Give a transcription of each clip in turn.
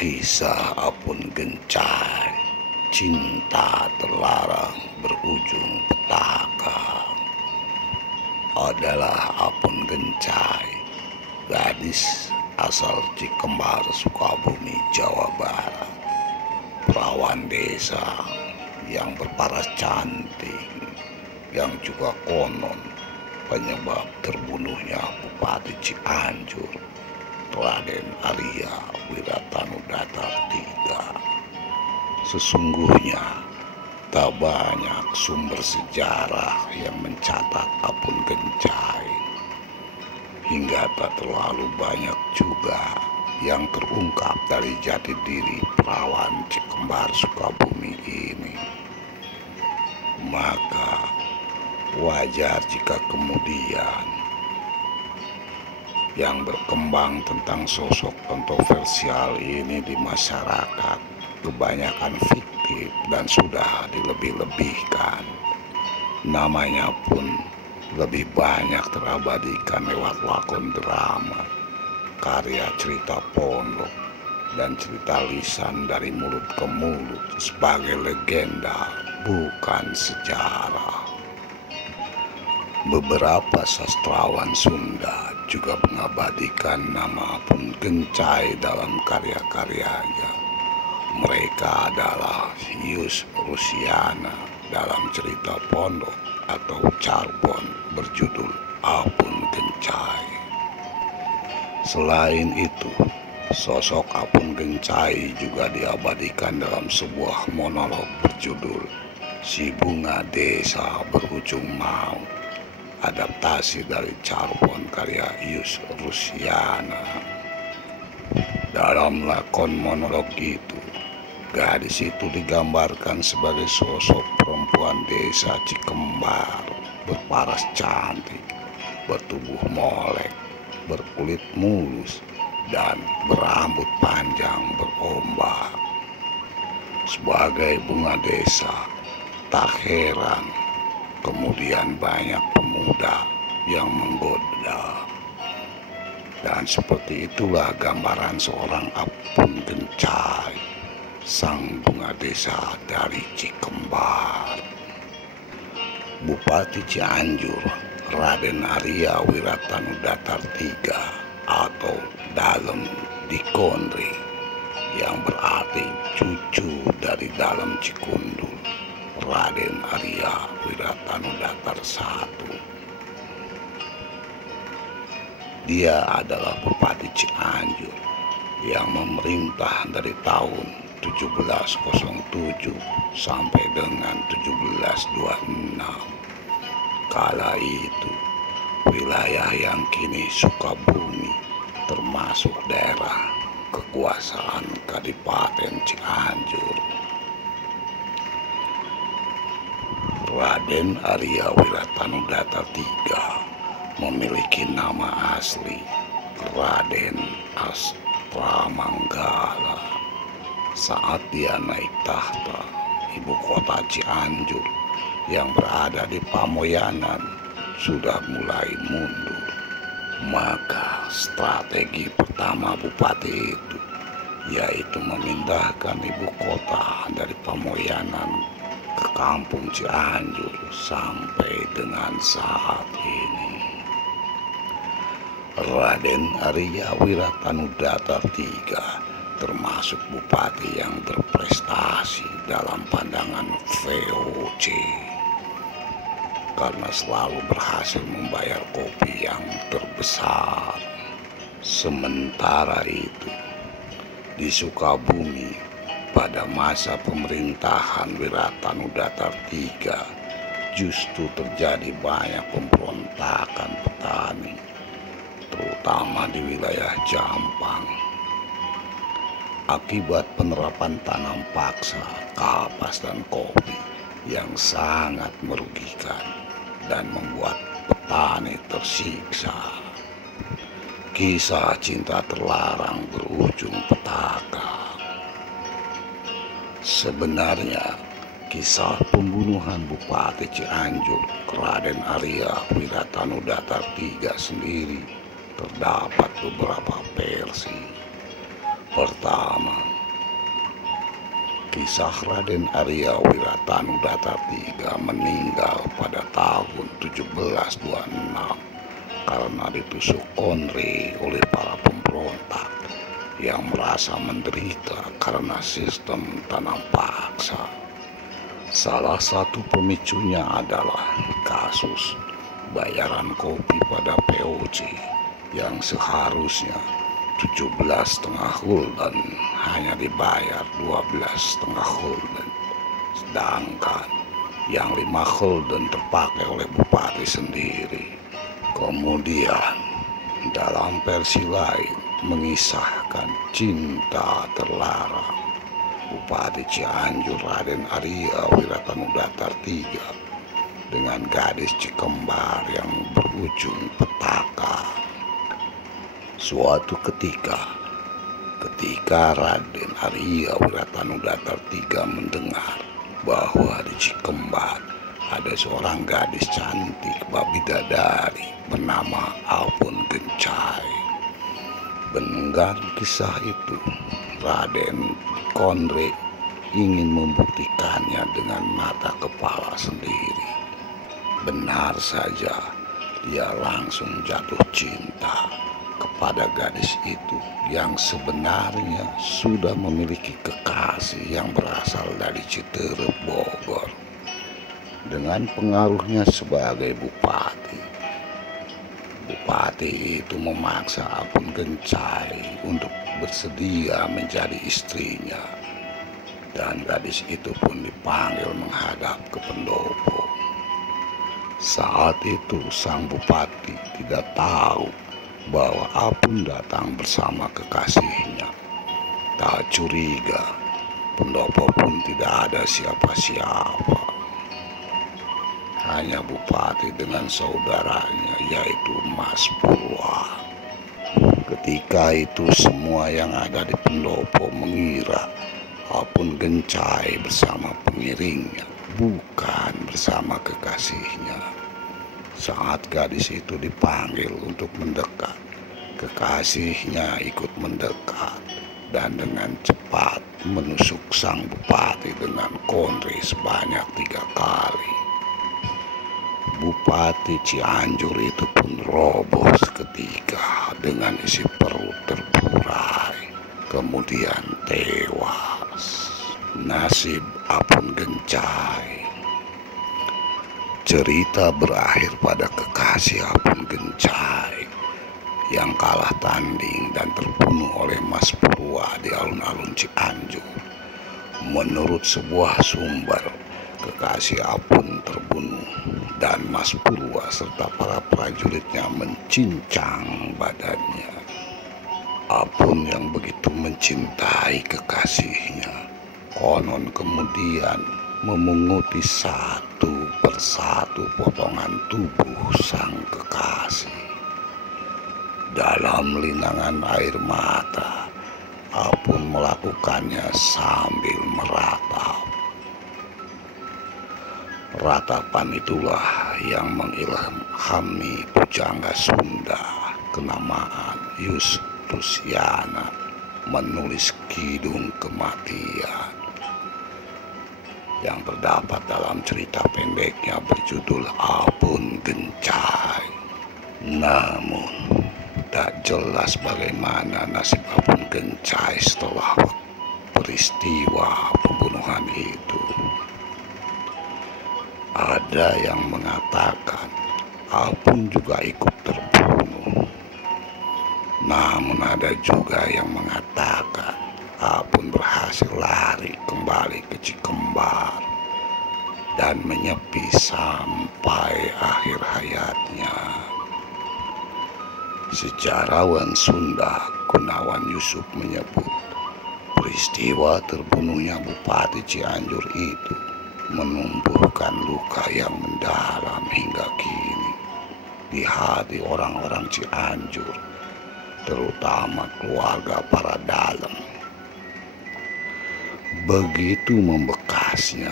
Kisah Apun Gencai, cinta terlarang berujung petaka. Adalah Apun Gencai, gadis asal Cikembar, Sukabumi, Jawa Barat. Perawan desa yang berparas cantik, yang juga konon penyebab terbunuhnya Bupati Cianjur, Raden Arya Wiratanudatar III. Sesungguhnya tak banyak sumber sejarah yang mencatat Apun Gencai, hingga tak terlalu banyak juga yang terungkap dari jati diri perawan Cikembar Sukabumi ini. Maka wajar jika kemudian yang berkembang tentang sosok kontroversial ini di masyarakat kebanyakan fiktif dan sudah dilebih-lebihkan. Namanya pun lebih banyak terabadikan lewat lakon drama, karya cerita pondok, dan cerita lisan dari mulut ke mulut sebagai legenda, bukan sejarah. Beberapa sastrawan Sunda juga mengabadikan nama Apun Gencai dalam karya-karyanya. Mereka adalah Yus Rusiana dalam cerita pondok atau Charbon berjudul Apun Gencai. Selain itu, sosok Apun Gencai juga diabadikan dalam sebuah monolog berjudul Si Bunga Desa Berujung Maut, adaptasi dari Charbon karya Yus Rusiana. Dalam lakon monolog itu, gadis itu digambarkan sebagai sosok perempuan desa Cikembar, berparas cantik, bertubuh molek, berkulit mulus, dan berambut panjang berombak. Sebagai bunga desa, tak heran kemudian banyak pemuda yang menggoda. Dan seperti itulah gambaran seorang Apun Gencai, sang bunga desa dari Cikembar. Bupati Cianjur, Raden Arya Wiratanudatar III atau Dalem Dikondri, yang berarti cucu dari Dalem Cikundul, Raden Arya Wiratanudatar I. Dia adalah Bupati Cianjur yang memerintah dari tahun 1707 sampai dengan 1726. Kala itu, wilayah yang kini Sukabumi termasuk daerah kekuasaan Kadipaten Cianjur. Raden Arya Wiratanudatar III memiliki nama asli Raden Astramanggala. Saat dia naik tahta, ibu kota Cianjur yang berada di Pamoyanan sudah mulai mundur. Maka strategi pertama bupati itu yaitu memindahkan ibu kota dari Pamoyanan ke kampung Cianjur sampai dengan saat ini. Raden Arya Wiratanudatar III termasuk bupati yang berprestasi dalam pandangan VOC karena selalu berhasil membayar kopi yang terbesar. Sementara itu, di Sukabumi pada masa pemerintahan Wiratanudatar III justru terjadi banyak pemberontakan petani, terutama di wilayah Jampang, akibat penerapan tanam paksa, kapas, dan kopi yang sangat merugikan dan membuat petani tersiksa. Kisah cinta terlarang berujung petaka. Sebenarnya, kisah pembunuhan Bupati Cianjur Raden Arya Wiratanudatar III sendiri terdapat beberapa versi. Pertama, Kisah Raden Arya Wiratanudatar III meninggal pada tahun 1726 karena ditusuk konri oleh para pemberontak yang merasa menderita karena sistem tanam paksa. Salah satu pemicunya adalah kasus bayaran kopi pada POC yang seharusnya 17,5 gulden hanya dibayar 12,5 gulden, sedangkan yang 5 gulden terpakai oleh bupati sendiri. Kemudian dalam versi lain mengisahkan cinta terlarang Bupati Cianjur Raden Arya Wiratanudatar III dengan gadis Cikembar yang berujung petaka. Suatu ketika Raden Arya Wiratanudatar III mendengar bahwa di Cikembar ada seorang gadis cantik bidadari bernama Apun Gencai. Mendengar kisah itu, Raden Konre ingin membuktikannya dengan mata kepala sendiri. Benar saja, dia langsung jatuh cinta kepada gadis itu yang sebenarnya sudah memiliki kekasih yang berasal dari Citerep, Bogor. Dengan pengaruhnya sebagai bupati itu memaksa Apun Gencai untuk bersedia menjadi istrinya, dan gadis itu pun dipanggil menghadap ke pendopo. Saat itu sang bupati tidak tahu bahwa Apun datang bersama kekasihnya. Tak curiga, pendopo pun tidak ada siapa-siapa, hanya bupati dengan saudaranya yaitu Mas Purwa. Ketika itu semua yang ada di pendopo mengira Apun Gencai bersama pengiringnya, bukan bersama kekasihnya. Saat gadis itu dipanggil untuk mendekat, kekasihnya ikut mendekat dan dengan cepat menusuk sang bupati dengan konri sebanyak 3 kali. Bupati Cianjur itu pun roboh seketika dengan isi perut terburai, kemudian tewas. Nasib Apun Gencai. Cerita berakhir pada kekasih Apun Gencai yang kalah tanding dan terbunuh oleh Mas Purwa di alun-alun Cianjur. Menurut sebuah sumber, kekasih Apun terbunuh dan Mas Purwa serta para prajuritnya mencincang badannya. Apun yang begitu mencintai kekasihnya, konon kemudian memunguti satu persatu potongan tubuh sang kekasih. Dalam linangan air mata, Apun melakukannya sambil meratap. Ratapan itulah yang mengilhami pujangga Sunda kenamaan Yustusiana menulis Kidung Kematian yang terdapat dalam cerita pendeknya berjudul Apun Gencai. Namun tak jelas bagaimana nasib Apun Gencai setelah peristiwa pembunuhan itu. Ada yang mengatakan Apun juga ikut terbunuh. Namun ada juga yang mengatakan Apun berhasil lari kembali ke Cikembar dan menyepi sampai akhir hayatnya. Sejarawan Sunda Gunawan Yusuf menyebut peristiwa terbunuhnya Bupati Cianjur itu menumbuhkan luka yang mendalam hingga kini di hati orang-orang Cianjur, terutama keluarga para dalang. Begitu membekasnya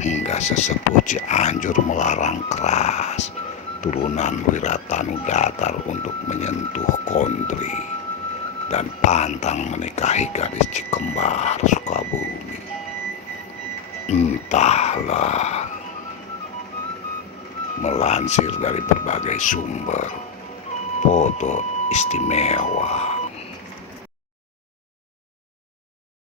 hingga sesepuh Cianjur melarang keras turunan Wiratanudatar untuk menyentuh Kondri dan pantang menikahi gadis Cikembar, Sukabumi. Entahlah, melansir dari berbagai sumber, foto istimewa